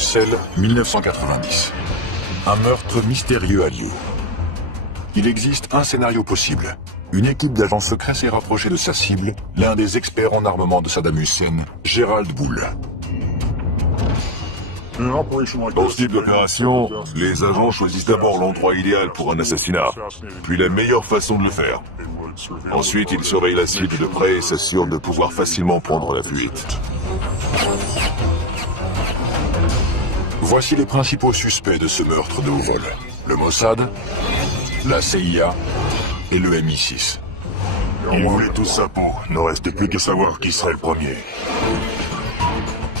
Bruxelles, 1990. Un meurtre mystérieux a lieu. Il existe un scénario possible. Une équipe d'agents secrets s'est rapprochée de sa cible, l'un des experts en armement de Saddam Hussein, Gerald Bull. Dans ce type d'opération, les agents choisissent d'abord l'endroit idéal pour un assassinat, puis la meilleure façon de le faire. Ensuite, ils surveillent la cible de près et s'assurent de pouvoir facilement prendre la fuite. Voici les principaux suspects de ce meurtre de haut vol. Le Mossad, la CIA et le MI6. Ils voulaient tous sa peau, ne restait plus qu'à savoir qui serait le premier.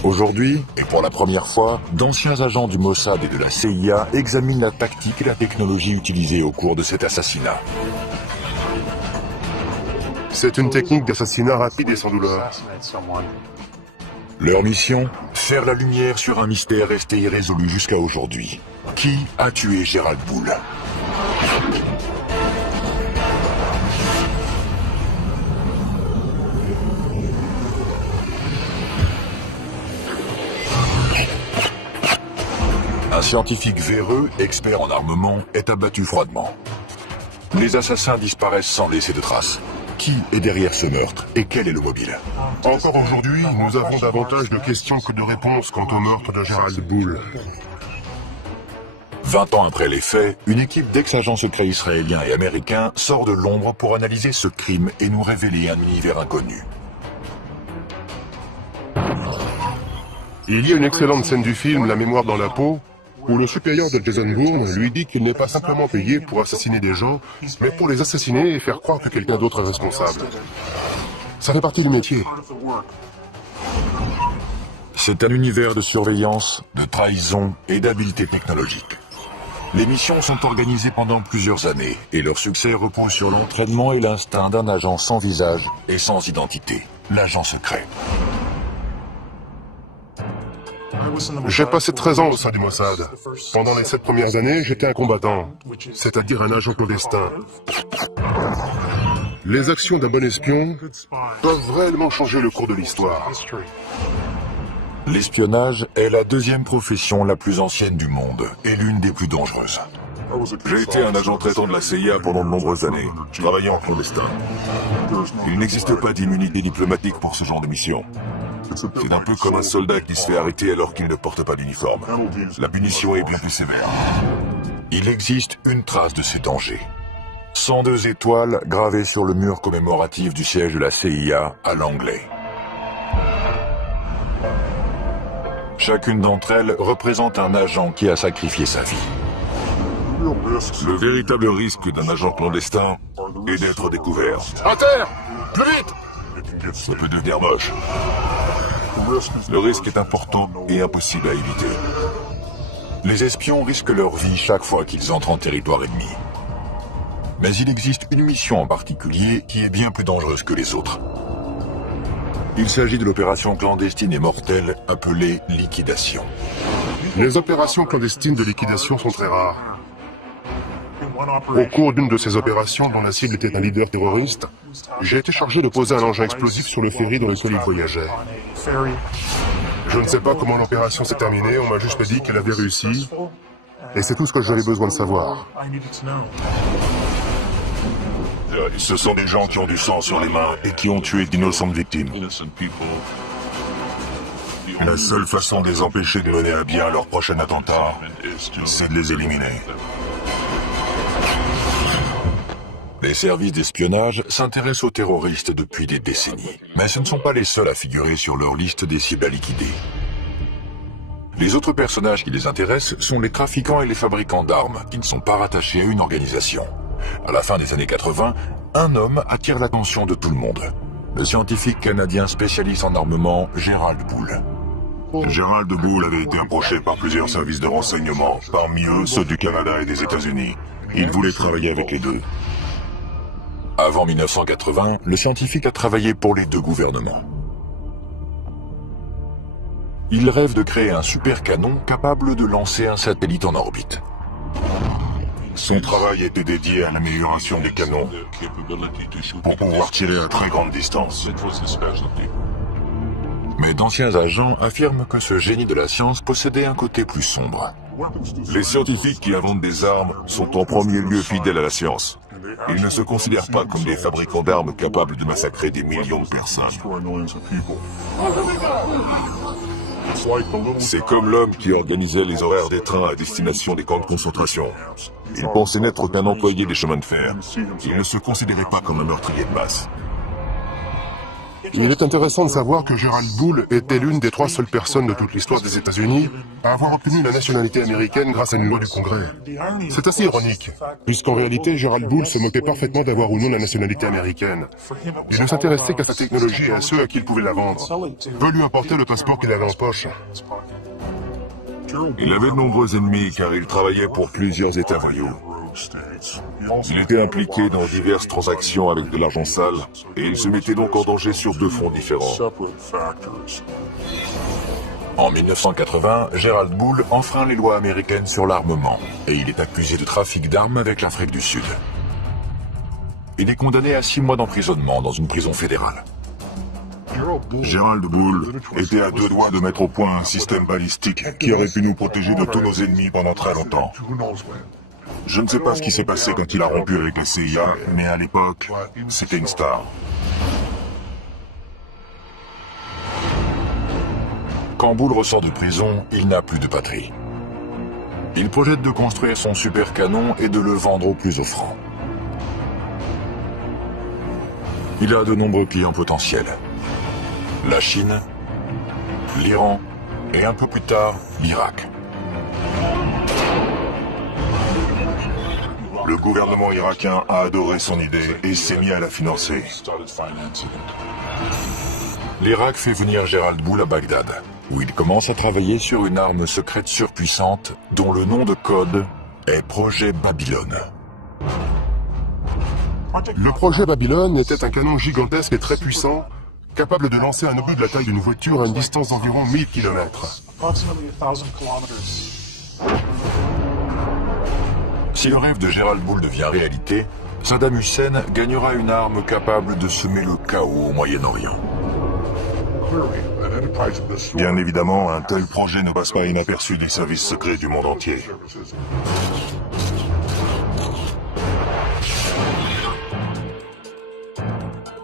Aujourd'hui, et pour la première fois, d'anciens agents du Mossad et de la CIA examinent la tactique et la technologie utilisée au cours de cet assassinat. C'est une technique d'assassinat rapide et sans douleur. Leur mission, faire la lumière sur un mystère resté irrésolu jusqu'à aujourd'hui. Qui a tué Gerald Bull? Un scientifique véreux, expert en armement, est abattu froidement. Les assassins disparaissent sans laisser de traces. Qui est derrière ce meurtre et quel est le mobile? Encore aujourd'hui, nous avons davantage de questions que de réponses quant au meurtre de Gerald Bull. 20 ans après les faits, une équipe d'ex-agents secrets israéliens et américains sort de l'ombre pour analyser ce crime et nous révéler un univers inconnu. Il y a une excellente scène du film La mémoire dans la peau, où le supérieur de Jason Bourne lui dit qu'il n'est pas simplement payé pour assassiner des gens, mais pour les assassiner et faire croire que quelqu'un d'autre est responsable. Ça fait partie du métier. C'est un univers de surveillance, de trahison et d'habileté technologique. Les missions sont organisées pendant plusieurs années et leur succès repose sur l'entraînement et l'instinct d'un agent sans visage et sans identité, l'agent secret. J'ai passé 13 ans au sein du Mossad. Pendant les 7 premières années, j'étais un combattant, c'est-à-dire un agent clandestin. Les actions d'un bon espion peuvent réellement changer le cours de l'histoire. L'espionnage est la deuxième profession la plus ancienne du monde et l'une des plus dangereuses. J'ai été un agent traitant de la CIA pendant de nombreuses années. Je travaillais en clandestin. Il n'existe pas d'immunité diplomatique pour ce genre de mission. C'est un peu comme un soldat qui se fait arrêter alors qu'il ne porte pas d'uniforme. La punition est bien plus sévère. Il existe une trace de ces dangers. 102 étoiles gravées sur le mur commémoratif du siège de la CIA à Langley. Chacune d'entre elles représente un agent qui a sacrifié sa vie. Le véritable risque d'un agent clandestin est d'être découvert. À terre! Plus vite! Ça peut devenir moche. Le risque est important et impossible à éviter. Les espions risquent leur vie chaque fois qu'ils entrent en territoire ennemi. Mais il existe une mission en particulier qui est bien plus dangereuse que les autres. Il s'agit de l'opération clandestine et mortelle appelée liquidation. Les opérations clandestines de liquidation sont très rares. Au cours d'une de ces opérations, dont la cible était un leader terroriste, j'ai été chargé de poser un engin explosif sur le ferry dans lequel il voyageait. Je ne sais pas comment l'opération s'est terminée, on m'a juste dit qu'elle avait réussi, et c'est tout ce que j'avais besoin de savoir. Ce sont des gens qui ont du sang sur les mains et qui ont tué d'innocentes victimes. La seule façon de les empêcher de mener à bien leur prochain attentat, c'est de les éliminer. Les services d'espionnage s'intéressent aux terroristes depuis des décennies. Mais ce ne sont pas les seuls à figurer sur leur liste des cibles à liquider. Les autres personnages qui les intéressent sont les trafiquants et les fabricants d'armes, qui ne sont pas rattachés à une organisation. À la fin des années 80, un homme attire l'attention de tout le monde. Le scientifique canadien spécialiste en armement, Gerald Bull. Gerald Bull avait été approché par plusieurs services de renseignement, parmi eux ceux du Canada et des États-Unis. Il voulait travailler avec les deux. Avant 1980, le scientifique a travaillé pour les deux gouvernements. Il rêve de créer un super canon capable de lancer un satellite en orbite. Son travail était dédié à l'amélioration des canons pour pouvoir tirer à très grande distance. Mais d'anciens agents affirment que ce génie de la science possédait un côté plus sombre. Les scientifiques qui inventent des armes sont en premier lieu fidèles à la science. Ils ne se considèrent pas comme des fabricants d'armes capables de massacrer des millions de personnes. C'est comme l'homme qui organisait les horaires des trains à destination des camps de concentration. Il pensait n'être qu'un employé des chemins de fer. Il ne se considérait pas comme un meurtrier de masse. Il est intéressant de savoir que Gerald Bull était l'une des 3 seules personnes de toute l'histoire des États-Unis à avoir obtenu la nationalité américaine grâce à une loi du Congrès. C'est assez ironique, puisqu'en réalité, Gerald Bull se moquait parfaitement d'avoir ou non la nationalité américaine. Il ne s'intéressait qu'à sa technologie et à ceux à qui il pouvait la vendre. Peu lui importait le passeport qu'il avait en poche. Il avait de nombreux ennemis car il travaillait pour plusieurs États voyous. Il était impliqué dans diverses transactions avec de l'argent sale et il se mettait donc en danger sur 2 fronts différents. En 1980, Gerald Bull enfreint les lois américaines sur l'armement et il est accusé de trafic d'armes avec l'Afrique du Sud. Il est condamné à 6 mois d'emprisonnement dans une prison fédérale. Gerald Bull était à 2 doigts de mettre au point un système balistique qui aurait pu nous protéger de tous nos ennemis pendant très longtemps. Je ne sais pas ce qui s'est passé quand il a rompu avec la CIA, mais à l'époque, c'était une star. Quand Bull ressort de prison, il n'a plus de patrie. Il projette de construire son super canon et de le vendre au plus offrant. Il a de nombreux clients potentiels. La Chine, l'Iran et un peu plus tard, l'Irak. Le gouvernement irakien a adoré son idée et s'est mis à la financer. L'Irak fait venir Gerald Bull à Bagdad, où il commence à travailler sur une arme secrète surpuissante dont le nom de code est Projet Babylone. Le projet Babylone était un canon gigantesque et très puissant, capable de lancer un obus de la taille d'une voiture à une distance d'environ 1000 km. Si le rêve de Gerald Bull devient réalité, Saddam Hussein gagnera une arme capable de semer le chaos au Moyen-Orient. Bien évidemment, un tel projet ne passe pas inaperçu des services secrets du monde entier.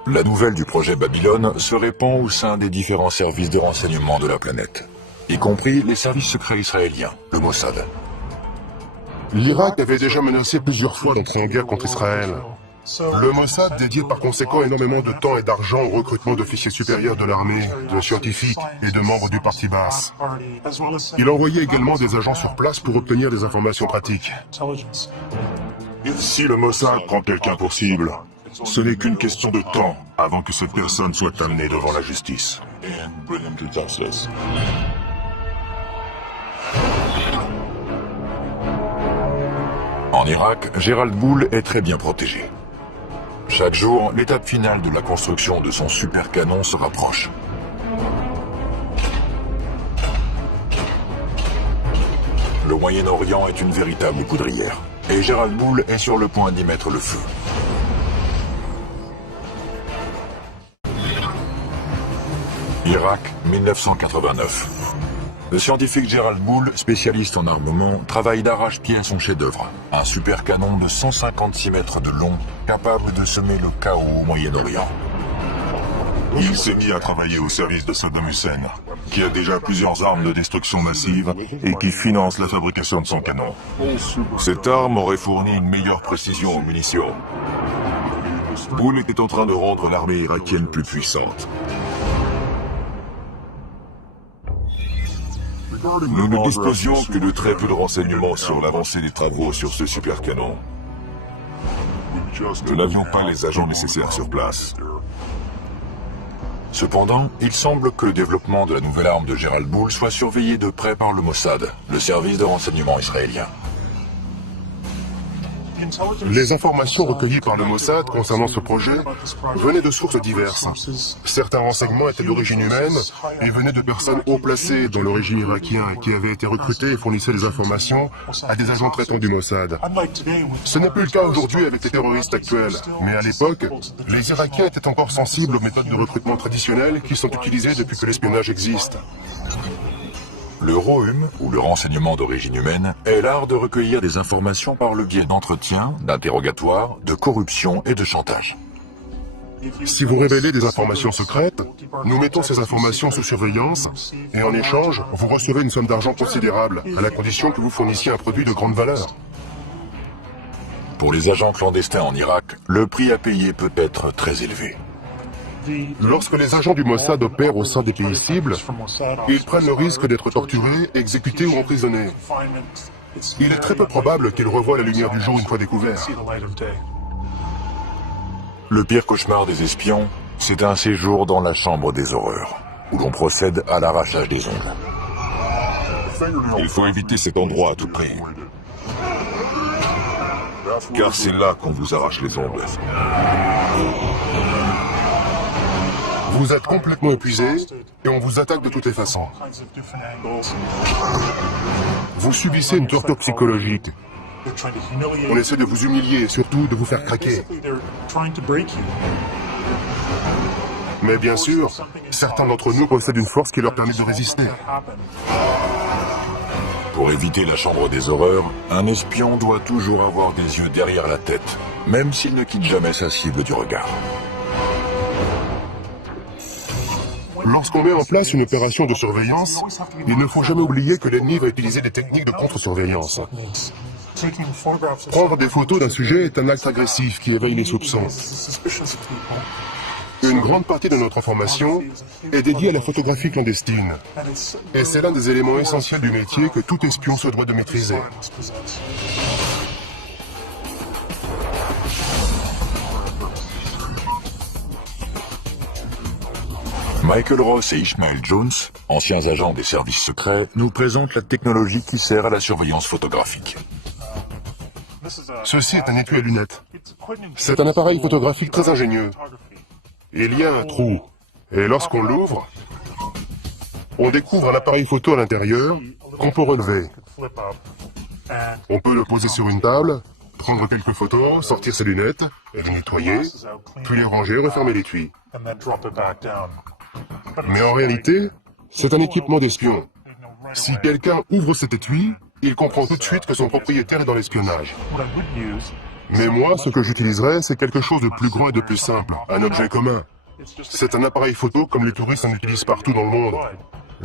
La nouvelle du projet Babylone se répand au sein des différents services de renseignement de la planète, y compris les services secrets israéliens, le Mossad. L'Irak avait déjà menacé plusieurs fois d'entrer en guerre contre Israël. Le Mossad dédiait par conséquent énormément de temps et d'argent au recrutement d'officiers supérieurs de l'armée, de scientifiques et de membres du Parti Baas. Il envoyait également des agents sur place pour obtenir des informations pratiques. Si le Mossad prend quelqu'un pour cible, ce n'est qu'une question de temps avant que cette personne soit amenée devant la justice. En Irak, Gerald Bull est très bien protégé. Chaque jour, l'étape finale de la construction de son super canon se rapproche. Le Moyen-Orient est une véritable poudrière, et Gerald Bull est sur le point d'y mettre le feu. Irak, 1989. Le scientifique Gerald Bull, spécialiste en armement, travaille d'arrache-pied à son chef-d'œuvre, un super canon de 156 mètres de long, capable de semer le chaos au Moyen-Orient. Il s'est mis à travailler au service de Saddam Hussein, qui a déjà plusieurs armes de destruction massive et qui finance la fabrication de son canon. Cette arme aurait fourni une meilleure précision aux munitions. Bull était en train de rendre l'armée irakienne plus puissante. Nous ne disposions que de très peu de renseignements sur l'avancée des travaux sur ce super canon. Nous n'avions pas les agents nécessaires sur place. Cependant, il semble que le développement de la nouvelle arme de Gerald Bull soit surveillé de près par le Mossad, le service de renseignement israélien. Les informations recueillies par le Mossad concernant ce projet venaient de sources diverses. Certains renseignements étaient d'origine humaine et venaient de personnes haut placées dans le régime irakien qui avaient été recrutées et fournissaient des informations à des agents traitants du Mossad. Ce n'est plus le cas aujourd'hui avec les terroristes actuels, mais à l'époque, les Irakiens étaient encore sensibles aux méthodes de recrutement traditionnelles qui sont utilisées depuis que l'espionnage existe. Le ROHUM, ou le renseignement d'origine humaine, est l'art de recueillir des informations par le biais d'entretiens, d'interrogatoires, de corruption et de chantage. Si vous révélez des informations secrètes, nous mettons ces informations sous surveillance et en échange, vous recevez une somme d'argent considérable, à la condition que vous fournissiez un produit de grande valeur. Pour les agents clandestins en Irak, le prix à payer peut être très élevé. Lorsque les agents du Mossad opèrent au sein des pays cibles, ils prennent le risque d'être torturés, exécutés ou emprisonnés. Il est très peu probable qu'ils revoient la lumière du jour une fois découverts. Le pire cauchemar des espions, c'est un séjour dans la chambre des horreurs, où l'on procède à l'arrachage des ongles. Il faut éviter cet endroit à tout prix. Car c'est là qu'on vous arrache les ongles. Vous êtes complètement épuisé et on vous attaque de toutes les façons. Vous subissez une torture psychologique. On essaie de vous humilier et surtout de vous faire craquer. Mais bien sûr, certains d'entre nous possèdent une force qui leur permet de résister. Pour éviter la chambre des horreurs, un espion doit toujours avoir des yeux derrière la tête, même s'il ne quitte jamais sa cible du regard. Lorsqu'on met en place une opération de surveillance, il ne faut jamais oublier que l'ennemi va utiliser des techniques de contre-surveillance. Prendre des photos d'un sujet est un acte agressif qui éveille les soupçons. Une grande partie de notre information est dédiée à la photographie clandestine. Et c'est l'un des éléments essentiels du métier que tout espion se doit de maîtriser. Michael Ross et Ishmael Jones, anciens agents des services secrets, nous présentent la technologie qui sert à la surveillance photographique. Ceci est un étui à lunettes. C'est un appareil photographique très ingénieux. Il y a un trou, et lorsqu'on l'ouvre, on découvre un appareil photo à l'intérieur qu'on peut relever. On peut le poser sur une table, prendre quelques photos, sortir ses lunettes, et les nettoyer, puis les ranger, refermer l'étui. Mais en réalité, c'est un équipement d'espion. Si quelqu'un ouvre cet étui, il comprend tout de suite que son propriétaire est dans l'espionnage. Mais moi, ce que j'utiliserais, c'est quelque chose de plus grand et de plus simple, un objet commun. C'est un appareil photo comme les touristes en utilisent partout dans le monde.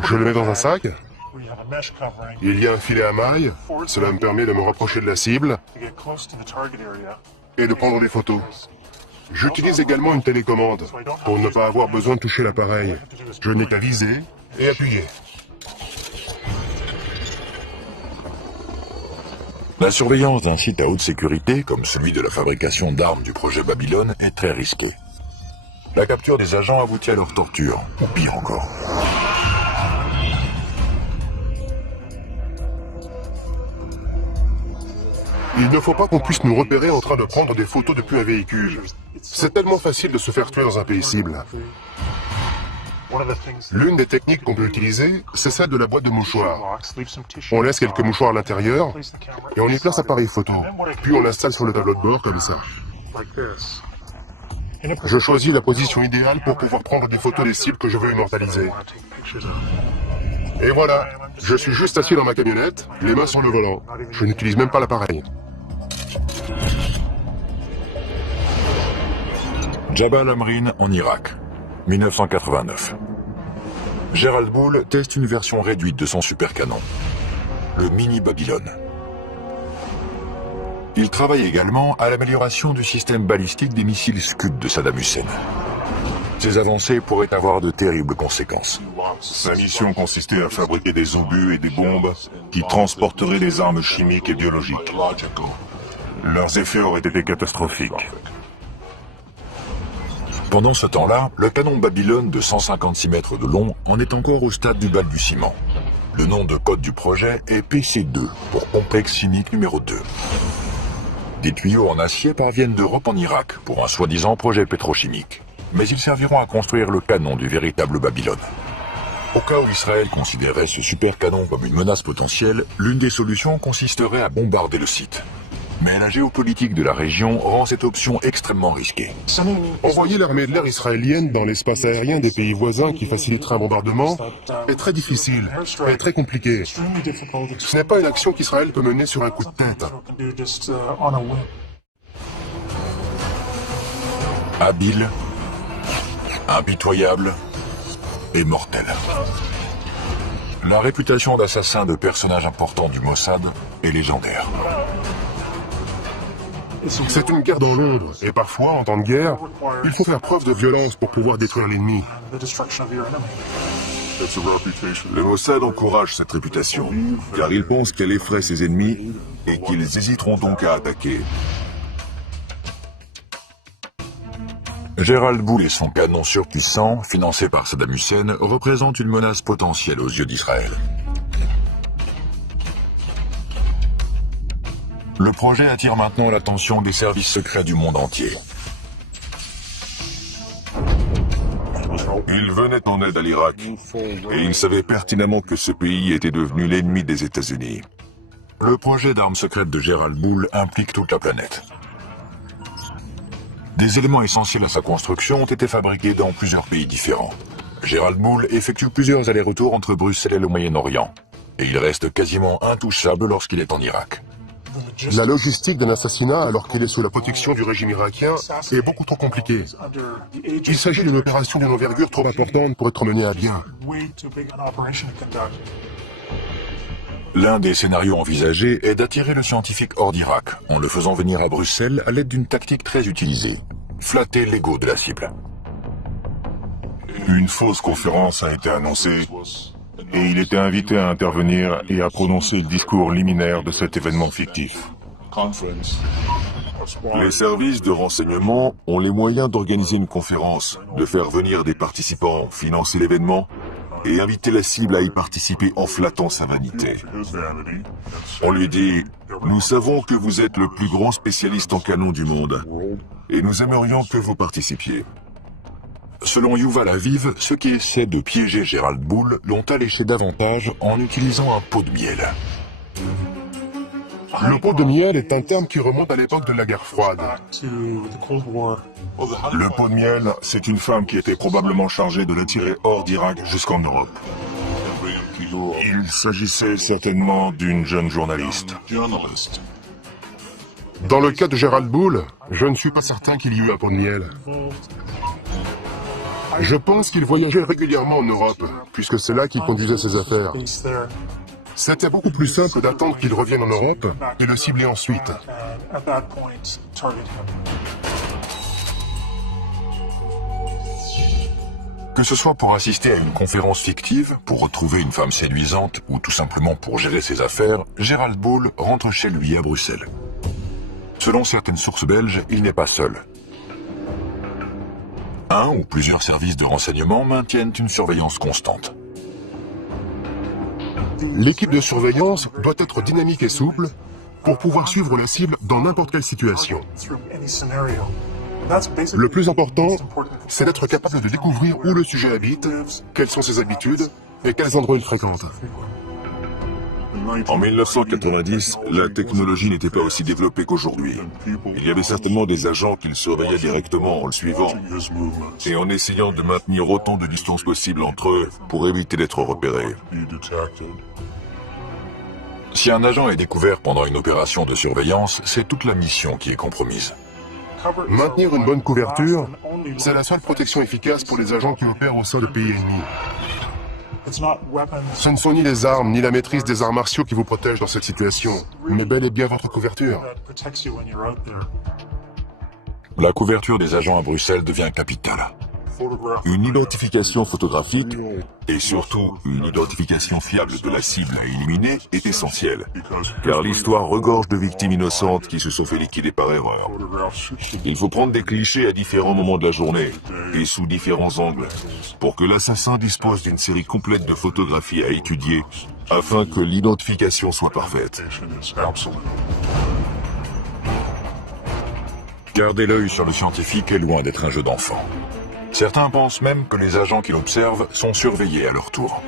Je le mets dans un sac. Il y a un filet à mailles, cela me permet de me rapprocher de la cible et de prendre des photos. J'utilise également une télécommande pour ne pas avoir besoin de toucher l'appareil. Je n'ai qu'à viser et appuyer. La surveillance d'un site à haute sécurité, comme celui de la fabrication d'armes du projet Babylone, est très risquée. La capture des agents aboutit à leur torture, ou pire encore. Il ne faut pas qu'on puisse nous repérer en train de prendre des photos depuis un véhicule. C'est tellement facile de se faire tuer dans un pays cible. L'une des techniques qu'on peut utiliser, c'est celle de la boîte de mouchoirs. On laisse quelques mouchoirs à l'intérieur et on y place l'appareil photo. Puis on l'installe sur le tableau de bord comme ça. Je choisis la position idéale pour pouvoir prendre des photos des cibles que je veux immortaliser. Et voilà, je suis juste assis dans ma camionnette, les mains sur le volant. Je n'utilise même pas l'appareil. Jabal Amrin en Irak, 1989. Gerald Bull teste une version réduite de son supercanon, le Mini Babylone. Il travaille également à l'amélioration du système balistique des missiles Scud de Saddam Hussein. Ces avancées pourraient avoir de terribles conséquences. Sa mission consistait à fabriquer des obus et des bombes qui transporteraient des armes chimiques et biologiques. Leurs effets auraient été catastrophiques. Pendant ce temps-là, le canon Babylone de 156 mètres de long en est encore au stade du balbutiement. Le nom de code du projet est PC2, pour complexe chimique numéro 2. Des tuyaux en acier parviennent d'Europe en Irak pour un soi-disant projet pétrochimique. Mais ils serviront à construire le canon du véritable Babylone. Au cas où Israël considérait ce super canon comme une menace potentielle, l'une des solutions consisterait à bombarder le site. Mais la géopolitique de la région rend cette option extrêmement risquée. Envoyer l'armée de l'air israélienne dans l'espace aérien des pays voisins qui faciliterait un bombardement est très difficile et très compliqué. Ce n'est pas une action qu'Israël peut mener sur un coup de tête. Habile, impitoyable et mortel. La réputation d'assassin de personnages importants du Mossad est légendaire. C'est une guerre dans l'ombre, et parfois, en temps de guerre, il faut faire preuve de violence pour pouvoir détruire l'ennemi. Le Mossad encourage cette réputation, car il pense qu'elle effraie ses ennemis et qu'ils hésiteront donc à attaquer. Gerald Bull et son canon surpuissant, financé par Saddam Hussein, représentent une menace potentielle aux yeux d'Israël. Le projet attire maintenant l'attention des services secrets du monde entier. Il venait en aide à l'Irak, et il savait pertinemment que ce pays était devenu l'ennemi des États-Unis. Le projet d'armes secrètes de Gerald Bull implique toute la planète. Des éléments essentiels à sa construction ont été fabriqués dans plusieurs pays différents. Gerald Bull effectue plusieurs allers-retours entre Bruxelles et le Moyen-Orient, et il reste quasiment intouchable lorsqu'il est en Irak. La logistique d'un assassinat alors qu'il est sous la protection du régime irakien est beaucoup trop compliquée. Il s'agit d'une opération d'une envergure trop importante pour être menée à bien. L'un des scénarios envisagés est d'attirer le scientifique hors d'Irak, en le faisant venir à Bruxelles à l'aide d'une tactique très utilisée. Flatter l'ego de la cible. Une fausse conférence a été annoncée et il était invité à intervenir et à prononcer le discours liminaire de cet événement fictif. Les services de renseignement ont les moyens d'organiser une conférence, de faire venir des participants, financer l'événement et inviter la cible à y participer en flattant sa vanité. On lui dit « Nous savons que vous êtes le plus grand spécialiste en canon du monde et nous aimerions que vous participiez. » Selon Yuval Aviv, ceux qui essaient de piéger Gerald Bull l'ont alléché davantage en utilisant un pot de miel. Le pot de miel est un terme qui remonte à l'époque de la guerre froide. Le pot de miel, c'est une femme qui était probablement chargée de l'attirer hors d'Irak jusqu'en Europe. Il s'agissait certainement d'une jeune journaliste. Dans le cas de Gerald Bull, je ne suis pas certain qu'il y eut un pot de miel. Je pense qu'il voyageait régulièrement en Europe, puisque c'est là qu'il conduisait ses affaires. C'était beaucoup plus simple d'attendre qu'il revienne en Europe et le cibler ensuite. Que ce soit pour assister à une conférence fictive, pour retrouver une femme séduisante ou tout simplement pour gérer ses affaires, Gerald Bull rentre chez lui à Bruxelles. Selon certaines sources belges, il n'est pas seul. Un ou plusieurs services de renseignement maintiennent une surveillance constante. L'équipe de surveillance doit être dynamique et souple pour pouvoir suivre la cible dans n'importe quelle situation. Le plus important, c'est d'être capable de découvrir où le sujet habite, quelles sont ses habitudes et quels endroits il fréquente. En 1990, la technologie n'était pas aussi développée qu'aujourd'hui. Il y avait certainement des agents qui le surveillaient directement en le suivant et en essayant de maintenir autant de distance possible entre eux pour éviter d'être repérés. Si un agent est découvert pendant une opération de surveillance, c'est toute la mission qui est compromise. Maintenir une bonne couverture, c'est la seule protection efficace pour les agents qui opèrent au sein de pays ennemis. Ce ne sont ni les armes, ni la maîtrise des arts martiaux qui vous protègent dans cette situation, mais bel et bien votre couverture. La couverture des agents à Bruxelles devient capitale. Une identification photographique et surtout une identification fiable de la cible à éliminer est essentielle, car l'histoire regorge de victimes innocentes qui se sont fait liquider par erreur. Il faut prendre des clichés à différents moments de la journée et sous différents angles pour que l'assassin dispose d'une série complète de photographies à étudier afin que l'identification soit parfaite. Garder l'œil sur le scientifique est loin d'être un jeu d'enfant. Certains pensent même que les agents qui l'observent sont surveillés à leur tour.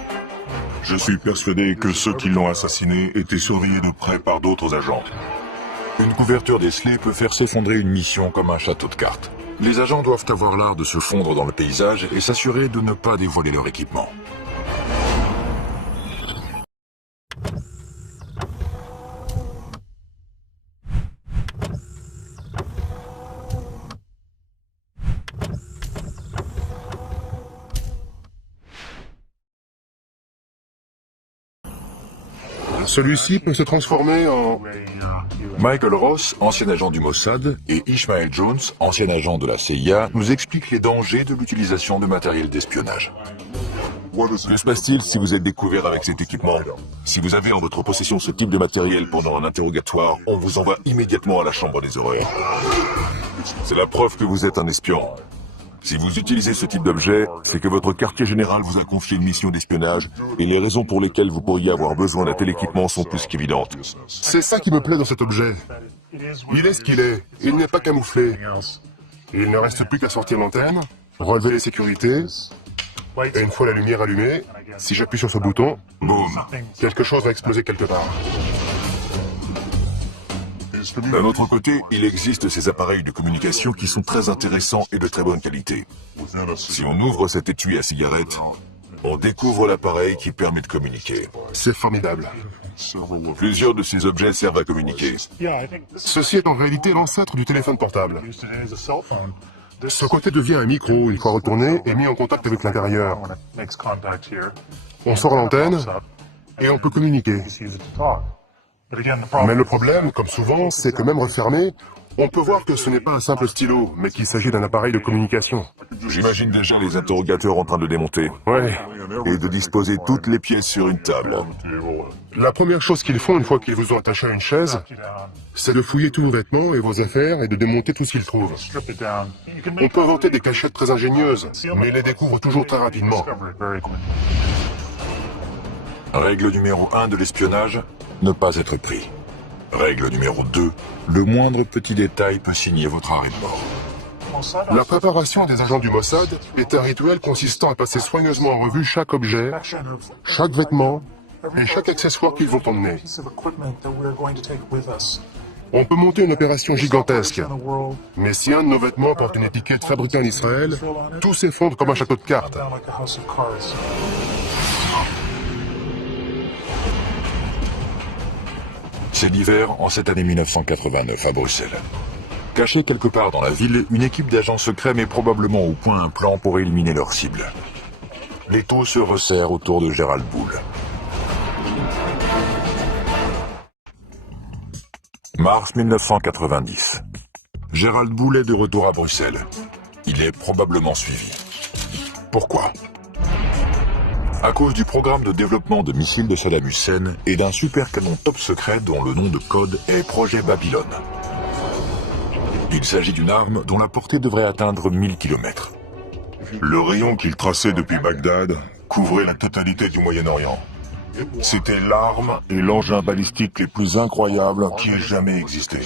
Je suis persuadé que ceux qui l'ont assassiné étaient surveillés de près par d'autres agents. Une couverture décelée peut faire s'effondrer une mission comme un château de cartes. Les agents doivent avoir l'art de se fondre dans le paysage et s'assurer de ne pas dévoiler leur équipement. Celui-ci peut se transformer en... Michael Ross, ancien agent du Mossad, et Ishmael Jones, ancien agent de la CIA, nous expliquent les dangers de l'utilisation de matériel d'espionnage. Que se passe-t-il si vous êtes découvert avec cet équipement? Si vous avez en votre possession ce type de matériel pendant un interrogatoire, on vous envoie immédiatement à la chambre des horreurs. C'est la preuve que vous êtes un espion. Si vous utilisez ce type d'objet, c'est que votre quartier général vous a confié une mission d'espionnage et les raisons pour lesquelles vous pourriez avoir besoin d'un tel équipement sont plus qu'évidentes. C'est ça qui me plaît dans cet objet. Il est ce qu'il est, il n'est pas camouflé. Il ne reste plus qu'à sortir l'antenne, relever les sécurités, et une fois la lumière allumée, si j'appuie sur ce bouton, boum, quelque chose va exploser quelque part. D'un autre côté, il existe ces appareils de communication qui sont très intéressants et de très bonne qualité. Si on ouvre cet étui à cigarette, on découvre l'appareil qui permet de communiquer. C'est formidable. Plusieurs de ces objets servent à communiquer. Ceci est en réalité l'ancêtre du téléphone portable. Ce côté devient un micro une fois retourné et mis en contact avec l'intérieur. On sort l'antenne et on peut communiquer. Mais le problème, comme souvent, c'est que même refermé, on peut voir que ce n'est pas un simple stylo, mais qu'il s'agit d'un appareil de communication. J'imagine déjà les interrogateurs en train de démonter. Ouais. Et de disposer toutes les pièces sur une table. La première chose qu'ils font une fois qu'ils vous ont attaché à une chaise, c'est de fouiller tous vos vêtements et vos affaires et de démonter tout ce qu'ils trouvent. On peut inventer des cachettes très ingénieuses, mais ils les découvrent toujours très rapidement. Règle numéro 1 de l'espionnage, ne pas être pris. Règle numéro 2, le moindre petit détail peut signer votre arrêt de mort. La préparation des agents du Mossad est un rituel consistant à passer soigneusement en revue chaque objet, chaque vêtement et chaque accessoire qu'ils vont emmener. On peut monter une opération gigantesque, mais si un de nos vêtements porte une étiquette fabriquée en Israël, tout s'effondre comme un château de cartes. C'est l'hiver en cette année 1989 à Bruxelles. Cachée quelque part dans la ville, une équipe d'agents secrets met probablement au point un plan pour éliminer leur cible. L'étau se resserre autour de Gérald Bull. Mars 1990. Gérald Bull est de retour à Bruxelles. Il est probablement suivi. Pourquoi ? À cause du programme de développement de missiles de Saddam Hussein et d'un super canon top secret dont le nom de code est Projet Babylone. Il s'agit d'une arme dont la portée devrait atteindre 1000 km. Le rayon qu'il traçait depuis Bagdad couvrait la totalité du Moyen-Orient. C'était l'arme et l'engin balistique les plus incroyables qui aient jamais existé.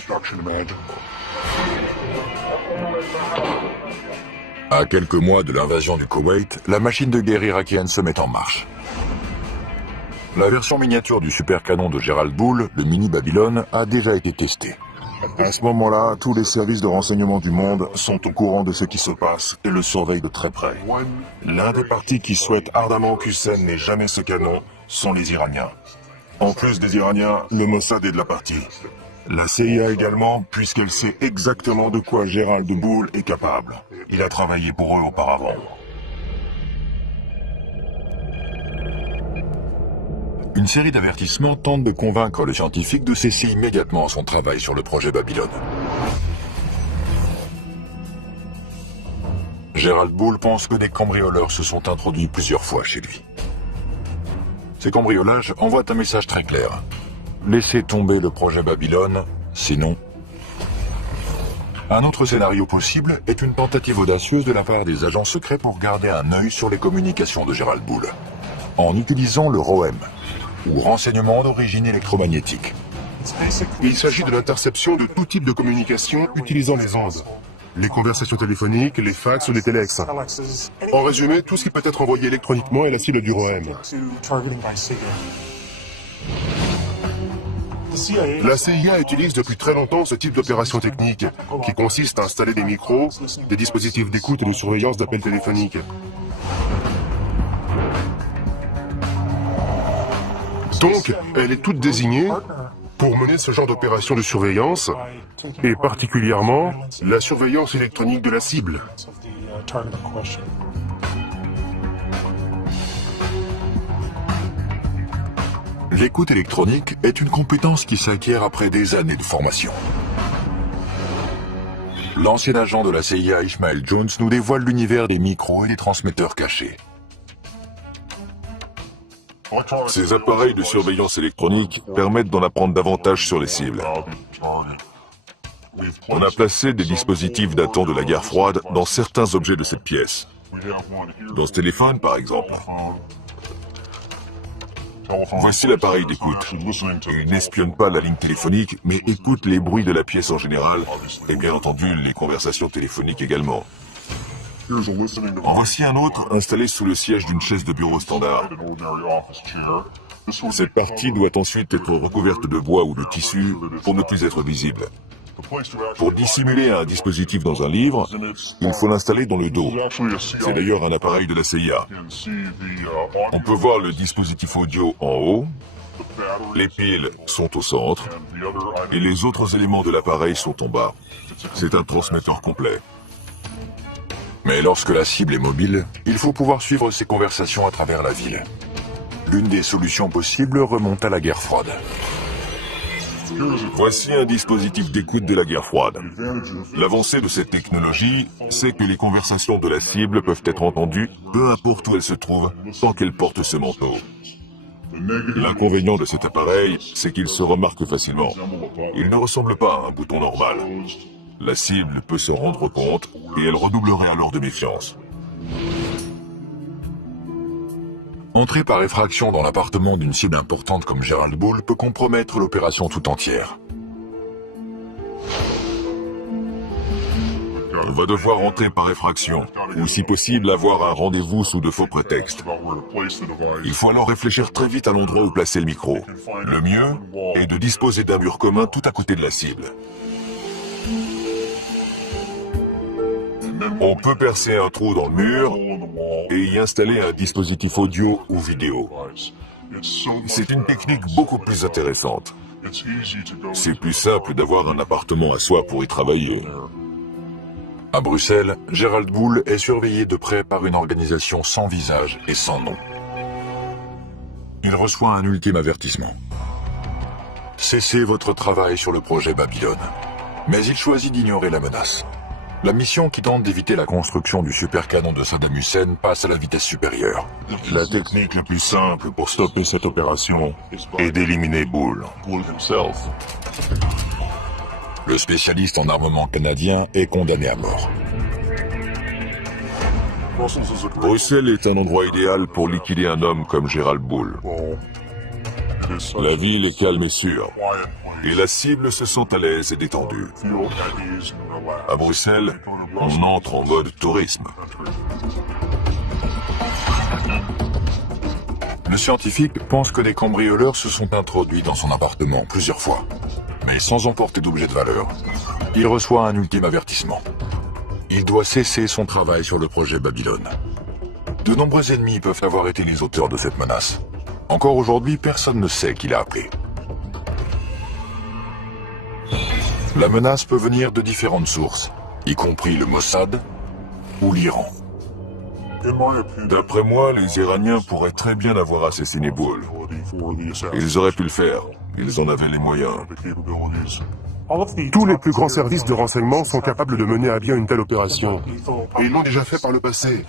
À quelques mois de l'invasion du Koweït, la machine de guerre irakienne se met en marche. La version miniature du supercanon de Gérald Bull, le mini Babylone, a déjà été testée. À ce moment-là, tous les services de renseignement du monde sont au courant de ce qui se passe et le surveillent de très près. L'un des partis qui souhaite ardemment qu'Hussein n'ait jamais ce canon sont les Iraniens. En plus des Iraniens, le Mossad est de la partie. La CIA également, puisqu'elle sait exactement de quoi Gérald Bull est capable. Il a travaillé pour eux auparavant. Une série d'avertissements tente de convaincre le scientifique de cesser immédiatement son travail sur le projet Babylone. Gérald Bull pense que des cambrioleurs se sont introduits plusieurs fois chez lui. Ces cambriolages envoient un message très clair. Laissez tomber le projet Babylone, sinon... Un autre scénario possible est une tentative audacieuse de la part des agents secrets pour garder un œil sur les communications de Gérald Bull, en utilisant le ROM, ou renseignement d'origine électromagnétique. Il s'agit de l'interception de tout type de communication utilisant les ondes. Les conversations téléphoniques, les fax ou les téléx. En résumé, tout ce qui peut être envoyé électroniquement est la cible du ROM. La CIA utilise depuis très longtemps ce type d'opération technique, qui consiste à installer des micros, des dispositifs d'écoute et de surveillance d'appels téléphoniques. Donc, elle est toute désignée pour mener ce genre d'opération de surveillance, et particulièrement la surveillance électronique de la cible. L'écoute électronique est une compétence qui s'acquiert après des années de formation. L'ancien agent de la CIA Ishmael Jones nous dévoile l'univers des micros et des transmetteurs cachés. Ces appareils de surveillance électronique permettent d'en apprendre davantage sur les cibles. On a placé des dispositifs datant de la guerre froide dans certains objets de cette pièce. Dans ce téléphone, par exemple. Voici l'appareil d'écoute. Il n'espionne pas la ligne téléphonique, mais écoute les bruits de la pièce en général, et bien entendu les conversations téléphoniques également. En voici un autre installé sous le siège d'une chaise de bureau standard. Cette partie doit ensuite être recouverte de bois ou de tissu pour ne plus être visible. Pour dissimuler un dispositif dans un livre, il faut l'installer dans le dos. C'est d'ailleurs un appareil de la CIA. On peut voir le dispositif audio en haut, les piles sont au centre, et les autres éléments de l'appareil sont en bas. C'est un transmetteur complet. Mais lorsque la cible est mobile, il faut pouvoir suivre ses conversations à travers la ville. L'une des solutions possibles remonte à la guerre froide. Voici un dispositif d'écoute de la guerre froide. L'avancée de cette technologie, c'est que les conversations de la cible peuvent être entendues, peu importe où elle se trouve, tant qu'elle porte ce manteau. L'inconvénient de cet appareil, c'est qu'il se remarque facilement. Il ne ressemble pas à un bouton normal. La cible peut se rendre compte et elle redoublerait alors de méfiance. Entrer par effraction dans l'appartement d'une cible importante comme Gerald Bull peut compromettre l'opération tout entière. On va devoir entrer par effraction, ou si possible avoir un rendez-vous sous de faux prétextes. Il faut alors réfléchir très vite à l'endroit où placer le micro. Le mieux est de disposer d'un mur commun tout à côté de la cible. On peut percer un trou dans le mur et y installer un dispositif audio ou vidéo. C'est une technique beaucoup plus intéressante. C'est plus simple d'avoir un appartement à soi pour y travailler. À Bruxelles, Gerald Bull est surveillé de près par une organisation sans visage et sans nom. Il reçoit un ultime avertissement. Cessez votre travail sur le projet Babylone. Mais il choisit d'ignorer la menace. La mission qui tente d'éviter la construction du supercanon de Saddam Hussein passe à la vitesse supérieure. La technique la plus simple pour stopper cette opération est d'éliminer Bull. Le spécialiste en armement canadien est condamné à mort. Bruxelles est un endroit idéal pour liquider un homme comme Gerald Bull. La ville est calme et sûre, et la cible se sent à l'aise et détendue. À Bruxelles, on entre en mode tourisme. Le scientifique pense que des cambrioleurs se sont introduits dans son appartement plusieurs fois, mais sans emporter d'objets de valeur. Il reçoit un ultime avertissement. Il doit cesser son travail sur le projet Babylone. De nombreux ennemis peuvent avoir été les auteurs de cette menace. Encore aujourd'hui, personne ne sait qui l'a appelé. La menace peut venir de différentes sources, y compris le Mossad ou l'Iran. D'après moi, les Iraniens pourraient très bien avoir assassiné Bull. Ils auraient pu le faire. Ils en avaient les moyens. Tous les plus grands services de renseignement sont capables de mener à bien une telle opération. Et ils l'ont déjà fait par le passé.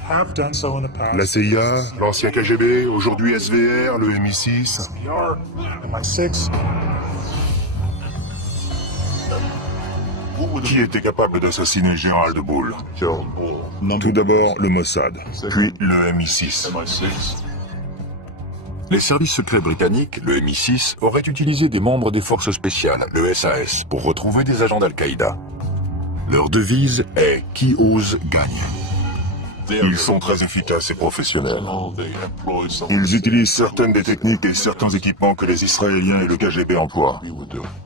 La CIA, l'ancien KGB, aujourd'hui SVR, le MI6. Qui était capable d'assassiner Gerald Bull? Tout d'abord le Mossad, puis le MI6. Les services secrets britanniques, le MI6, auraient utilisé des membres des forces spéciales, le SAS, pour retrouver des agents d'Al-Qaïda. Leur devise est « Qui ose gagne ». Ils sont très efficaces et professionnels. Ils utilisent certaines des techniques et certains équipements que les Israéliens et le KGB emploient.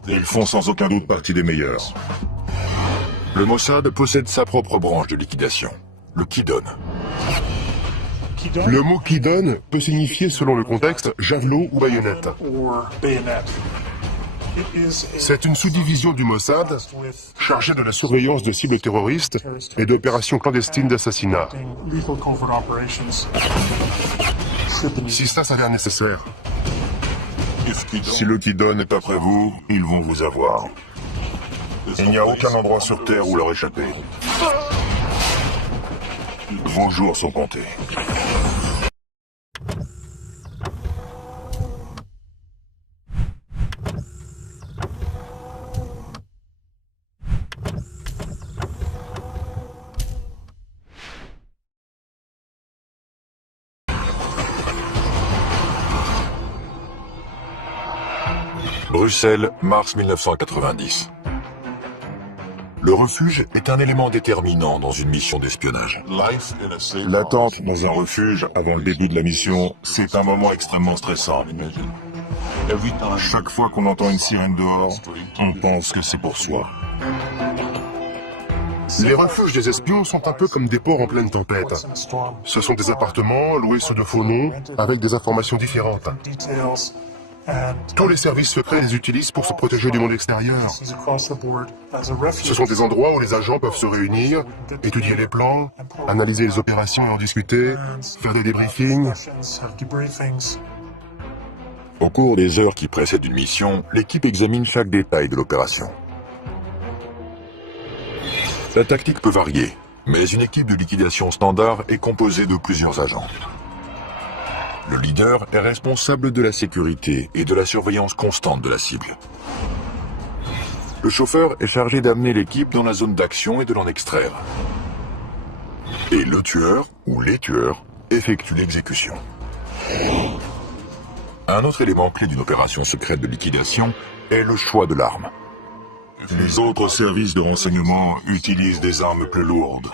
Ils font sans aucun doute partie des meilleurs. Le Mossad possède sa propre branche de liquidation, le Kidon. Le mot qui donne peut signifier, selon le contexte, javelot ou baïonnette. C'est une sous-division du Mossad chargée de la surveillance de cibles terroristes et d'opérations clandestines d'assassinat. Si ça s'avère nécessaire. Si le Kidon n'est pas près vous, ils vont vous avoir. Il n'y a aucun endroit sur Terre où leur échapper. Vos jours sont comptés. Bruxelles, mars 1990. Le refuge est un élément déterminant dans une mission d'espionnage. L'attente dans un refuge avant le début de la mission, c'est un moment extrêmement stressant. Chaque fois qu'on entend une sirène dehors, on pense que c'est pour soi. Les refuges des espions sont un peu comme des ports en pleine tempête. Ce sont des appartements loués sous de faux noms, avec des informations différentes. Tous les services secrets les utilisent pour se protéger du monde extérieur. Ce sont des endroits où les agents peuvent se réunir, étudier les plans, analyser les opérations et en discuter, faire des débriefings. Au cours des heures qui précèdent une mission, l'équipe examine chaque détail de l'opération. La tactique peut varier, mais une équipe de liquidation standard est composée de plusieurs agents. Le leader est responsable de la sécurité et de la surveillance constante de la cible. Le chauffeur est chargé d'amener l'équipe dans la zone d'action et de l'en extraire. Et le tueur, ou les tueurs, effectuent l'exécution. Un autre élément clé d'une opération secrète de liquidation est le choix de l'arme. Les autres services de renseignement utilisent des armes plus lourdes,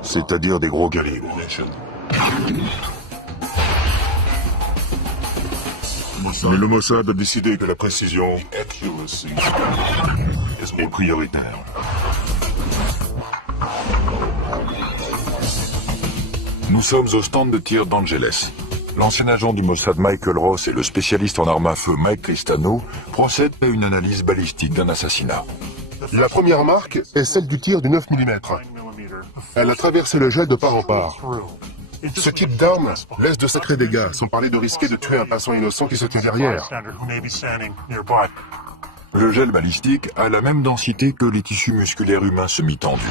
c'est-à-dire des gros calibres. Mais le Mossad a décidé que la précision est prioritaire. Nous sommes au stand de tir d'Angeles. L'ancien agent du Mossad Michael Ross et le spécialiste en armes à feu Mike Cristano procèdent à une analyse balistique d'un assassinat. La première marque est celle du tir du 9 mm. Elle a traversé le gel de part en part. Ce type d'arme laisse de sacrés dégâts, sans parler de risquer de tuer un passant innocent qui se tient derrière. Le gel balistique a la même densité que les tissus musculaires humains semi-tendus.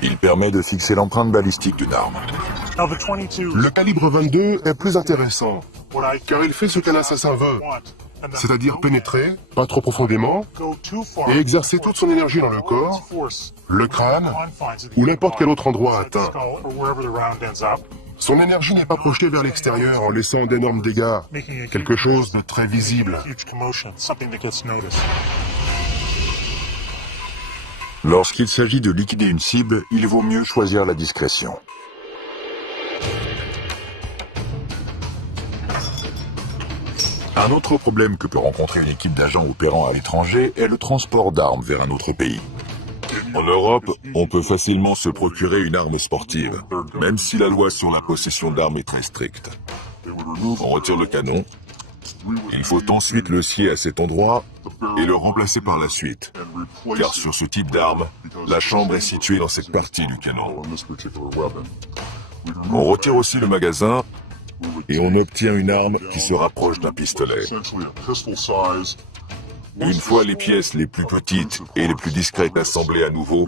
Il permet de fixer l'empreinte balistique d'une arme. Le calibre 22 est plus intéressant, car il fait ce qu'un assassin veut, c'est-à-dire pénétrer, pas trop profondément, et exercer toute son énergie dans le corps, le crâne, ou n'importe quel autre endroit atteint. Son énergie n'est pas projetée vers l'extérieur en laissant d'énormes dégâts, quelque chose de très visible. Lorsqu'il s'agit de liquider une cible, il vaut mieux choisir la discrétion. Un autre problème que peut rencontrer une équipe d'agents opérant à l'étranger est le transport d'armes vers un autre pays. En Europe, on peut facilement se procurer une arme sportive, même si la loi sur la possession d'armes est très stricte. On retire le canon, il faut ensuite le scier à cet endroit et le remplacer par la suite, car sur ce type d'arme, la chambre est située dans cette partie du canon. On retire aussi le magasin et on obtient une arme qui se rapproche d'un pistolet. Une fois les pièces les plus petites et les plus discrètes assemblées à nouveau,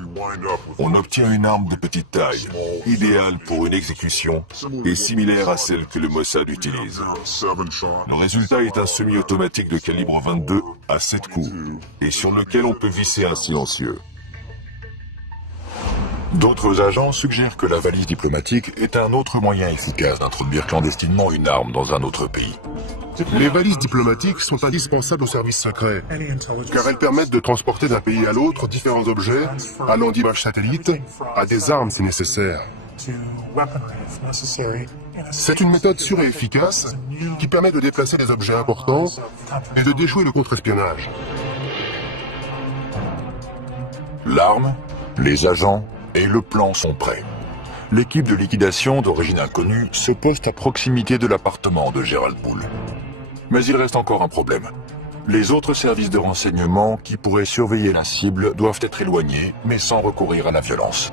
on obtient une arme de petite taille, idéale pour une exécution et similaire à celle que le Mossad utilise. Le résultat est un semi-automatique de calibre 22 à 7 coups et sur lequel on peut visser un silencieux. D'autres agents suggèrent que la valise diplomatique est un autre moyen efficace d'introduire clandestinement une arme dans un autre pays. Les valises diplomatiques sont indispensables aux services secrets, car elles permettent de transporter d'un pays à l'autre différents objets, allant d'images satellites à des armes si nécessaire. C'est une méthode sûre et efficace qui permet de déplacer des objets importants et de déjouer le contre-espionnage. L'arme, les agents et le plan sont prêts. L'équipe de liquidation d'origine inconnue se poste à proximité de l'appartement de Gerald Bull. Mais il reste encore un problème. Les autres services de renseignement qui pourraient surveiller la cible doivent être éloignés, mais sans recourir à la violence.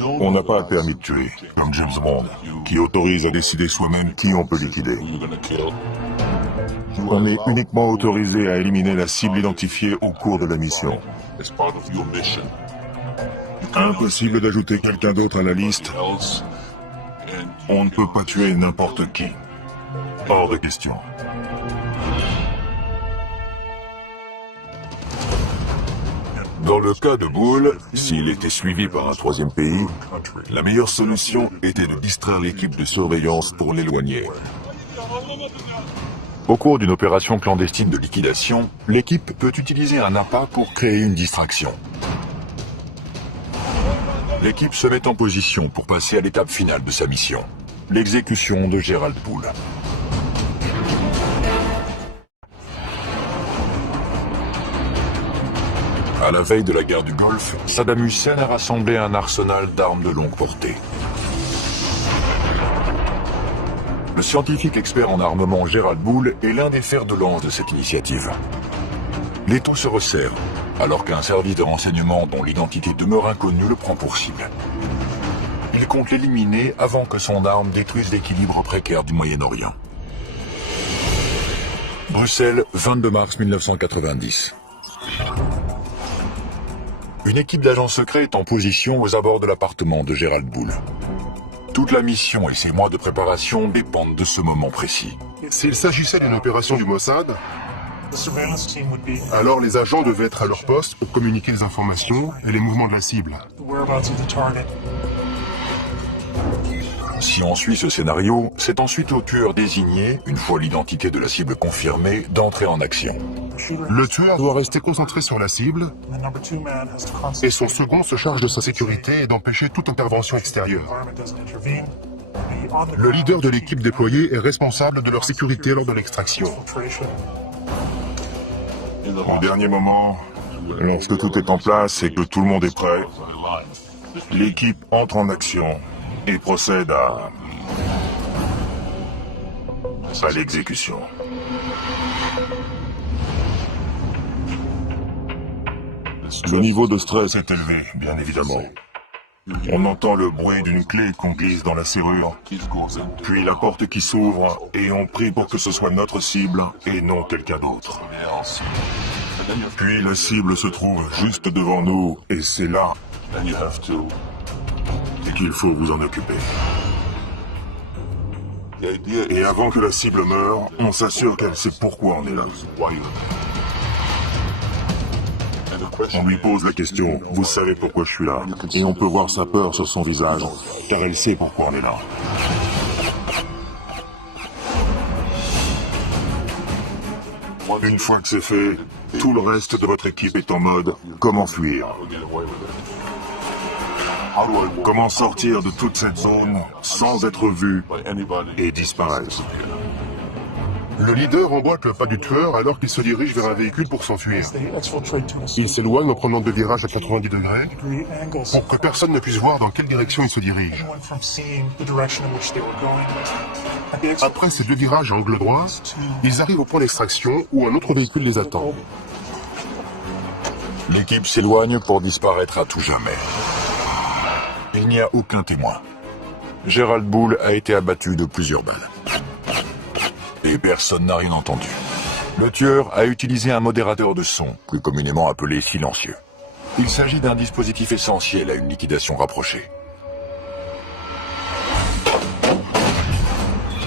On n'a pas un permis de tuer, comme James Bond, qui autorise à décider soi-même qui on peut liquider. On est uniquement autorisé à éliminer la cible identifiée au cours de la mission. Impossible d'ajouter quelqu'un d'autre à la liste. On ne peut pas tuer n'importe qui. Hors de question. Dans le cas de Bull, s'il était suivi par un troisième pays, la meilleure solution était de distraire l'équipe de surveillance pour l'éloigner. Au cours d'une opération clandestine de liquidation, l'équipe peut utiliser un appât pour créer une distraction. L'équipe se met en position pour passer à l'étape finale de sa mission, l'exécution de Gerald Bull. À la veille de la guerre du Golfe, Saddam Hussein a rassemblé un arsenal d'armes de longue portée. Le scientifique expert en armement Gerald Bull est l'un des fers de lance de cette initiative. L'étau se resserre, alors qu'un service de renseignement dont l'identité demeure inconnue le prend pour cible. Il compte l'éliminer avant que son arme détruise l'équilibre précaire du Moyen-Orient. Bruxelles, 22 mars 1990. Une équipe d'agents secrets est en position aux abords de l'appartement de Gerald Bull. Toute la mission et ses mois de préparation dépendent de ce moment précis. S'il s'agissait d'une opération du Mossad, alors les agents devaient être à leur poste pour communiquer les informations et les mouvements de la cible. Si on suit ce scénario, c'est ensuite au tueur désigné, une fois l'identité de la cible confirmée, d'entrer en action. Le tueur doit rester concentré sur la cible et son second se charge de sa sécurité et d'empêcher toute intervention extérieure. Le leader de l'équipe déployée est responsable de leur sécurité lors de l'extraction. Au dernier moment, lorsque tout est en place et que tout le monde est prêt, l'équipe entre en action et procède à l'exécution. Le niveau de stress est élevé, bien évidemment. On entend le bruit d'une clé qu'on glisse dans la serrure, puis la porte qui s'ouvre, et on prie pour que ce soit notre cible et non quelqu'un d'autre. Puis la cible se trouve juste devant nous, et c'est là qu'il faut vous en occuper. Et avant que la cible meure, on s'assure qu'elle sait pourquoi on est là. On lui pose la question, vous savez pourquoi je suis là? Et on peut voir sa peur sur son visage, car elle sait pourquoi on est là. Une fois que c'est fait, tout le reste de votre équipe est en mode « Comment fuir ?» Comment sortir de toute cette zone sans être vu et disparaître? Le leader emboîte le pas du tueur alors qu'il se dirige vers un véhicule pour s'enfuir. Il s'éloigne en prenant 2 virages à 90 degrés pour que personne ne puisse voir dans quelle direction il se dirige. Après ces 2 virages à angle droit, ils arrivent au point d'extraction où un autre véhicule les attend. L'équipe s'éloigne pour disparaître à tout jamais. Il n'y a aucun témoin. Gerald Bull a été abattu de plusieurs balles. Et personne n'a rien entendu. Le tueur a utilisé un modérateur de son, plus communément appelé silencieux. Il s'agit d'un dispositif essentiel à une liquidation rapprochée.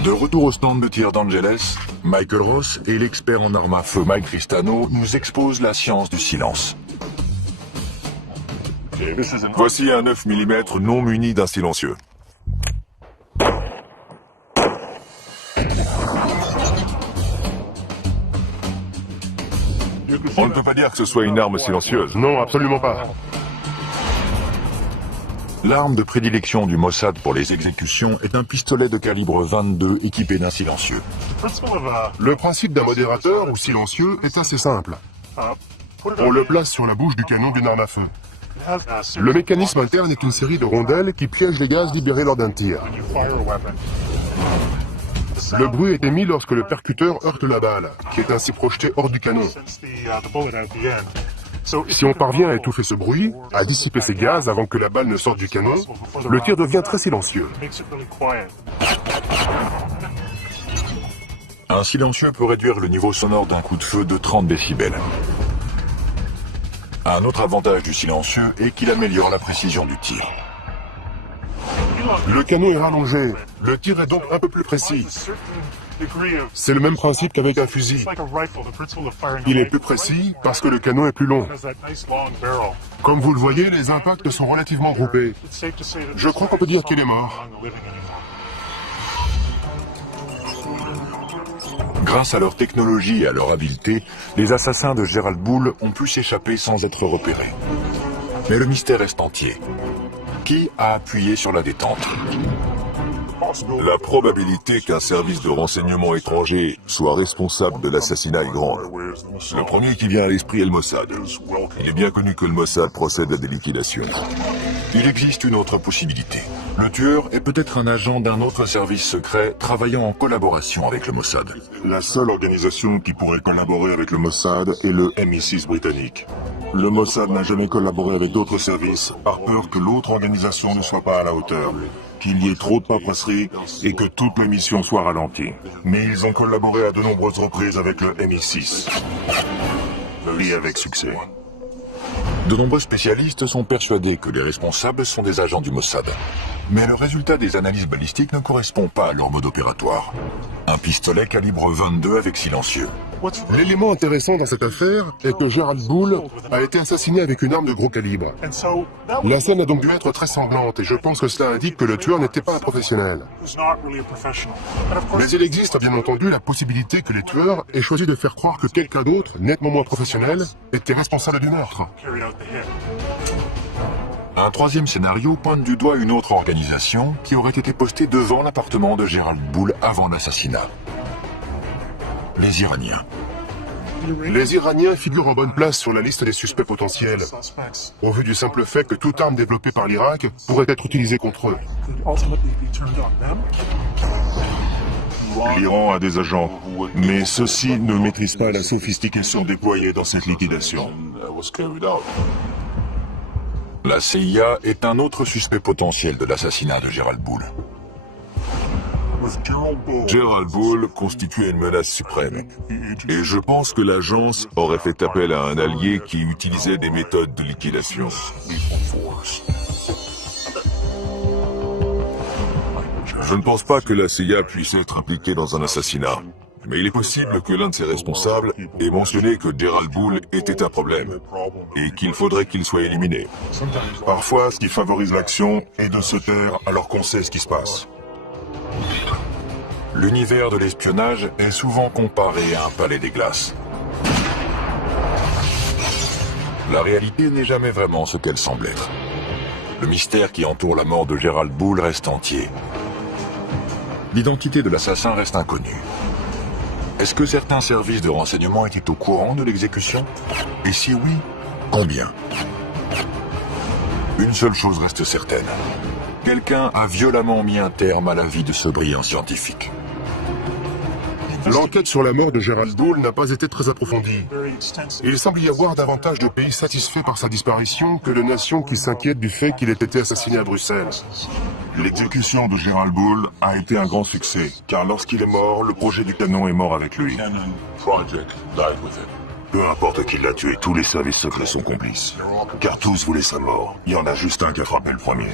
De retour au stand de tir d'Angeles, Michael Ross et l'expert en armes à feu Mike Tristano nous exposent la science du silence. Voici un 9 mm non muni d'un silencieux. On ne peut pas dire que ce soit une arme silencieuse. Non, absolument pas. L'arme de prédilection du Mossad pour les exécutions est un pistolet de calibre 22 équipé d'un silencieux. Le principe d'un modérateur ou silencieux est assez simple. On le place sur la bouche du canon d'une arme à feu. Le mécanisme interne est une série de rondelles qui piègent les gaz libérés lors d'un tir. Le bruit est émis lorsque le percuteur heurte la balle, qui est ainsi projetée hors du canon. Si on parvient à étouffer ce bruit, à dissiper ces gaz avant que la balle ne sorte du canon, le tir devient très silencieux. Un silencieux peut réduire le niveau sonore d'un coup de feu de 30 décibels. Un autre avantage du silencieux est qu'il améliore la précision du tir. Le canon est rallongé, le tir est donc un peu plus précis. C'est le même principe qu'avec un fusil. Il est plus précis parce que le canon est plus long. Comme vous le voyez, les impacts sont relativement groupés. Je crois qu'on peut dire qu'il est mort. Grâce à leur technologie et à leur habileté, les assassins de Gerald Bull ont pu s'échapper sans être repérés. Mais le mystère reste entier. Qui a appuyé sur la détente? La probabilité qu'un service de renseignement étranger soit responsable de l'assassinat est grande. Le premier qui vient à l'esprit est le Mossad. Il est bien connu que le Mossad procède à des liquidations. Il existe une autre possibilité. Le tueur est peut-être un agent d'un autre service secret travaillant en collaboration avec le Mossad. La seule organisation qui pourrait collaborer avec le Mossad est le MI6 britannique. Le Mossad n'a jamais collaboré avec d'autres services par peur que l'autre organisation ne soit pas à la hauteur, qu'il y ait trop de paperasserie et que toute la mission soit ralentie. Mais ils ont collaboré à de nombreuses reprises avec le MI6. Et avec succès. De nombreux spécialistes sont persuadés que les responsables sont des agents du Mossad. Mais le résultat des analyses balistiques ne correspond pas à leur mode opératoire. Un pistolet calibre 22 avec silencieux. L'élément intéressant dans cette affaire est que Gerald Bull a été assassiné avec une arme de gros calibre. La scène a donc dû être très sanglante et je pense que cela indique que le tueur n'était pas un professionnel. Mais il existe bien entendu la possibilité que les tueurs aient choisi de faire croire que quelqu'un d'autre, nettement moins professionnel, était responsable du meurtre. Un troisième scénario pointe du doigt une autre organisation qui aurait été postée devant l'appartement de Gerald Bull avant l'assassinat. Les Iraniens. Les Iraniens figurent en bonne place sur la liste des suspects potentiels, au vu du simple fait que toute arme développée par l'Irak pourrait être utilisée contre eux. L'Iran a des agents, mais ceux-ci ne maîtrisent pas la sophistication déployée dans cette liquidation. La CIA est un autre suspect potentiel de l'assassinat de Gerald Bull. Gerald Bull constituait une menace suprême. Et je pense que l'agence aurait fait appel à un allié qui utilisait des méthodes de liquidation. Je ne pense pas que la CIA puisse être impliquée dans un assassinat. Mais il est possible que l'un de ses responsables ait mentionné que Gerald Bull était un problème et qu'il faudrait qu'il soit éliminé. Parfois, ce qui favorise l'action est de se taire alors qu'on sait ce qui se passe. L'univers de l'espionnage est souvent comparé à un palais des glaces. La réalité n'est jamais vraiment ce qu'elle semble être. Le mystère qui entoure la mort de Gerald Bull reste entier. L'identité de l'assassin reste inconnue. Est-ce que certains services de renseignement étaient au courant de l'exécution? Et si oui, combien? Une seule chose reste certaine. Quelqu'un a violemment mis un terme à la vie de ce brillant scientifique. L'enquête sur la mort de Gerald Bull n'a pas été très approfondie. Il semble y avoir davantage de pays satisfaits par sa disparition que de nations qui s'inquiètent du fait qu'il ait été assassiné à Bruxelles. L'exécution de Gerald Bull a été un grand succès, car lorsqu'il est mort, le projet du canon est mort avec lui. Peu importe qui l'a tué, tous les services secrets sont complices. Car tous voulaient sa mort. Il y en a juste un qui a frappé le premier.